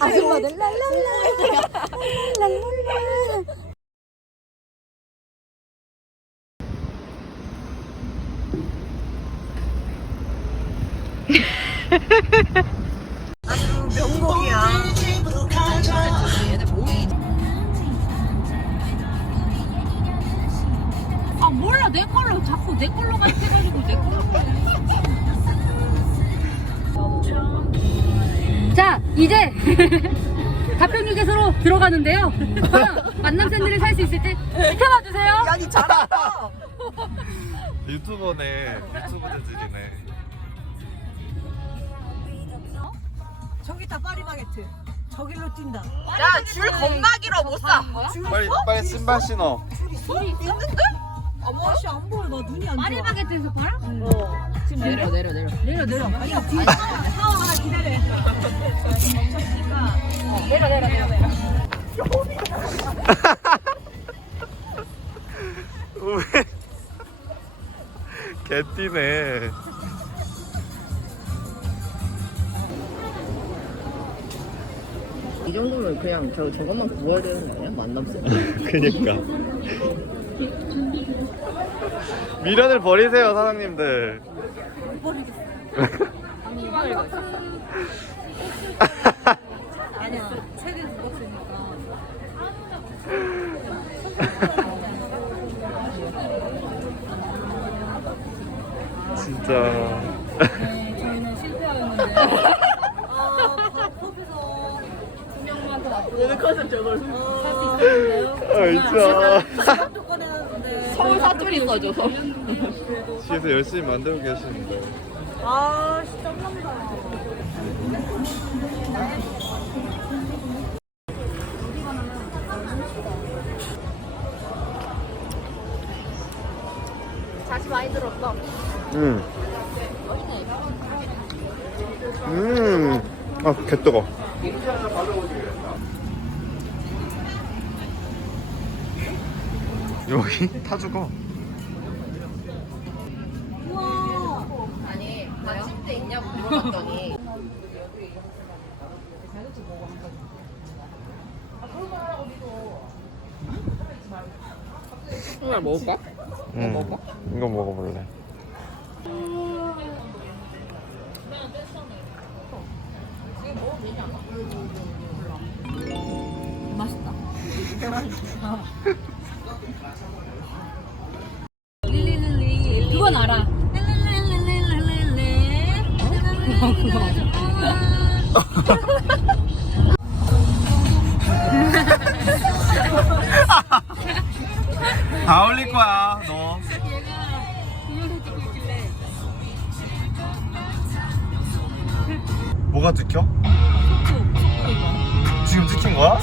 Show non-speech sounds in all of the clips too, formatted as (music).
아줌마들 랄랄라 랄랄라 아 몰라 내 걸로 자꾸 내 걸로 같아 가지고 내 걸로. 자 이제 (laughs) 가평유계소로 들어가는데요. 과연 만남 샌들을 살 수 있을지 지켜봐 주세요. 아니 잘한다 유튜버네. 유튜브 재질이네. 저기 다 파리바게트. 저길로 뛴다. 야 줄 겁나 길어 못 사. 빨리 빨리 신발 신어. 어 머 씨 안 보여. 나 눈이 안 좋아. 파리바게트에서 팔아? 지금 내려 내려 내려. 내려 내려. 아니 뒤 사와 하나 기다려. 내려 내려 내려 내려. (laughs) 왜 개띠네. 이 정도면 그냥 저 저것만 구워야 되는 거 아니야? 만남세. (laughs) 그니까 미련을 버리세요 사장님들. 아니야 세대 죽었으니까 진짜. 저희는 실패하였는데 아 커피서 오늘 컨셉 저걸. 아 진짜. 또 꺼내놨는데 서울 사투리인 거죠. 서울. 뒤에서 열심히 만들고 계시는데 아 진짜 땀난다 다시 많이 들었어 음. 음. 아, 개 뜨거. 여기 타 죽어. 아니 나침대 있냐고 물어봤더니 정말 먹을까? 응. 이거 먹어볼래. 맛있다 (laughs) 건 알아 다 올릴 거야, 너. 뭐가 찍혀? 지금 찍힌 거야?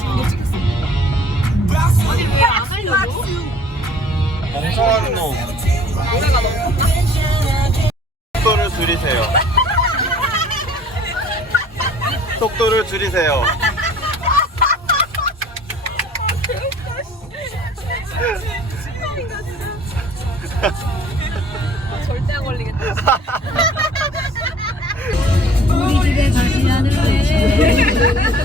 속도를 줄이세요. 절대 안 걸리겠다. 우리 집에 않을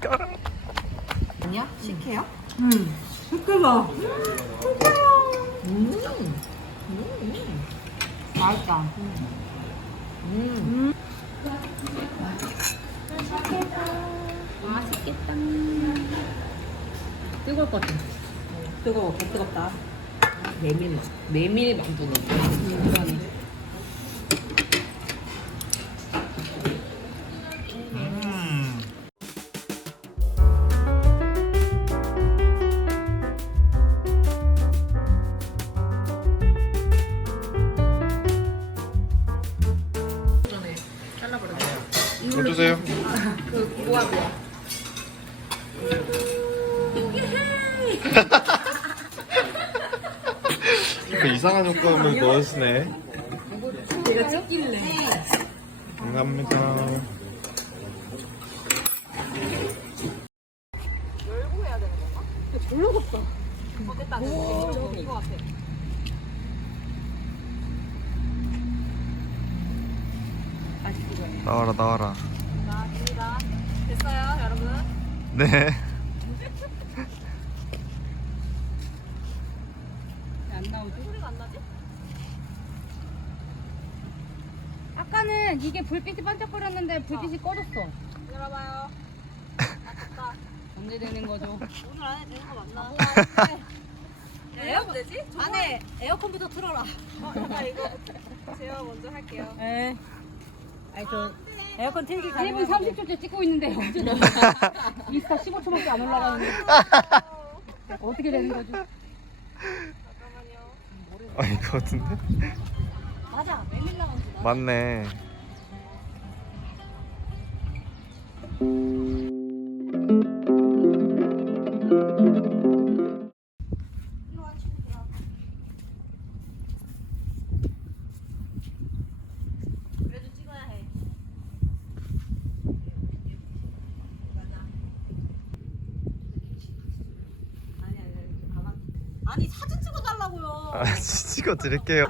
가라. 아니야? 식혜야? 잠깐만 맛있다 맛있겠다 뜨거울 것 같아 뜨거워 개 뜨겁다 메밀 메밀 만두는. 음. 그 이상한 효과음을 넣으시네. 내가 쫓길래. 감사합니다. 됐다. 오, 이거 같아. 나와라 나와라. 자, 됩니다. 됐어요, 여러분. 네. 안 나오지? 소리가 안 나지? 아까는 이게 불빛이 반짝거렸는데 불빛이 꺼졌어. 열어봐요. 아. 언제 되는 거죠? 오늘 안에 되는 거 맞나? 에어컨 되지? 안에 에어컨부터 틀어라. 어, 잠깐 이거 제가 먼저 할게요. 네. 아니 저 에어컨 틀기 1분 30초째 찍고 있는데 언제 나 (laughs) 인스타 15초밖에 안 올라가는데 어떻게 되는 거죠? 아닌 것 같은데? 맞아 메밀 나온 줄 맞네. 아니 사진 찍어달라고요. 아, 찍어 드릴게요.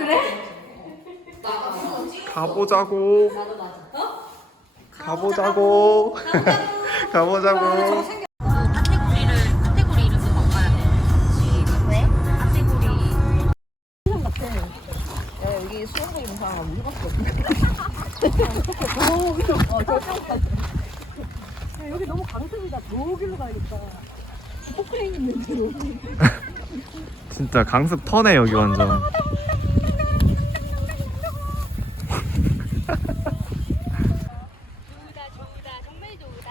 그래? 가보자고. 나도 맞아. 어? 가보자고. 가보자고. 카테고리를 카테고리 이름을 바꿔야 돼. 왜? 카테고리. 야 여기 수영복 입은 사람 한 우리 밖에 없네. (laughs) 여기 너무 강습이다. 저길로 가야겠다. 포크레인 있는 데로. 진짜 강습 터네 여기 완전. 좋다 좋다 정말 좋다.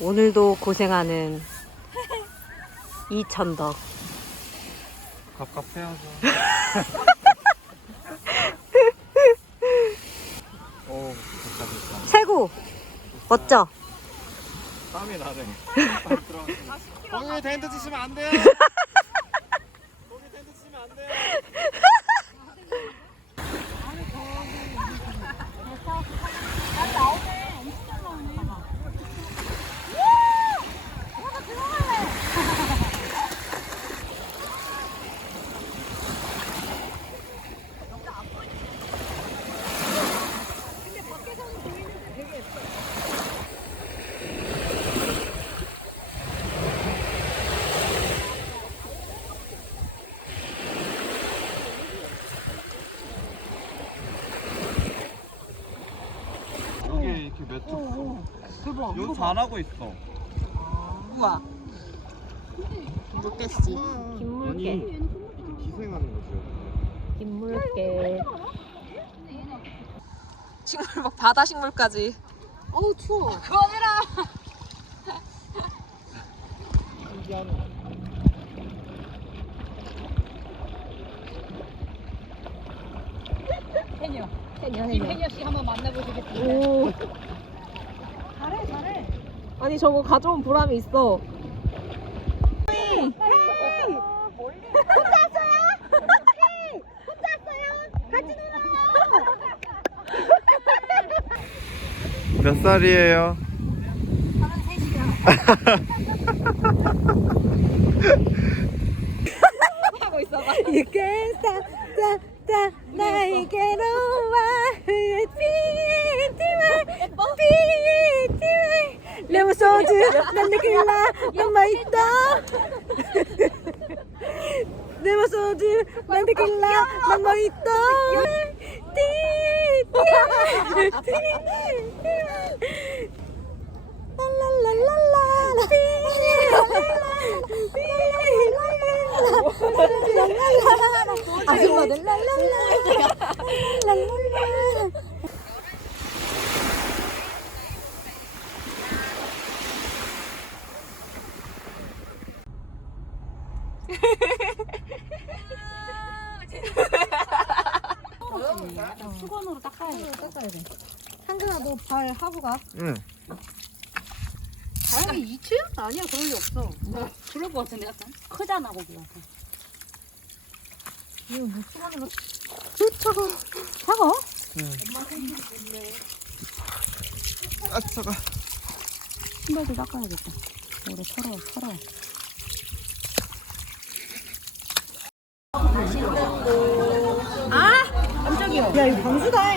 오늘도 고생하는 이천덕. 갑갑해야죠. (laughs) 오. 최고. 멋져. 땀이 나네. 거기 텐트 치시면 안 돼요. (laughs) 거기 텐트 치면 안 돼요. 이게 이렇게 몇 초? 여기 잘하고 있어. 우와. 김물개씨. 아니 이렇게 기생하는 거죠. 김물개. 식물 막 바다 식물까지. 어우 추워. 해녀. 해녀 김해녀 씨 한번 만나보시겠습니다. 오. 잘해 잘해 아니 저거 가져온 보람이 있어. 헤이! 헤이! 혼자 왔어요? 헤이! 혼자 왔어요? 같이 놀아요! 몇 살이에요? 저는 셋이요 하고 있어봐. 이게 싸싸싸 나에게로 와 비엔티와 비엔티 레몬 소주 난 느낄라 남아있다 레몬 소주 난 느낄라 남아있다 아줌마들 랄랄라 랄랄라 수건으로 닦아야 돼. 닦아야 돼 한근아 너 발 하고 가 응. 다행히 이츠? 아니야 그런 게 없어. 그럴 것 같은데 약간 크잖아 거기가. 이거 뭐 수건으로 차고 차고 아 차가. 신발도 닦아야겠다. 오래 털어 털어. 야 이거 방수다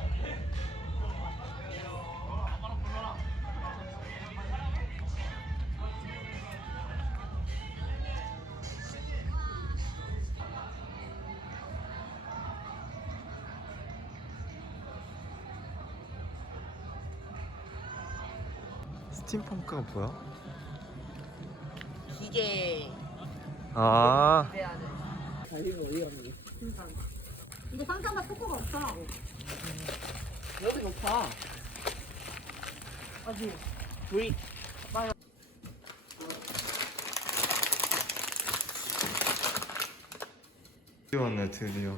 스팀펑크가 뭐야? 기계 아. 달리면 어디 갔니? 이거 상자가 속도가 없어. 여기 높아 어디 우리 드디어 왔네 드디어.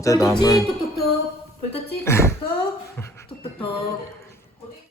어제 남은 뚝뚝뚝 불 떴지 뚝뚝 뚝 뚝뚝뚝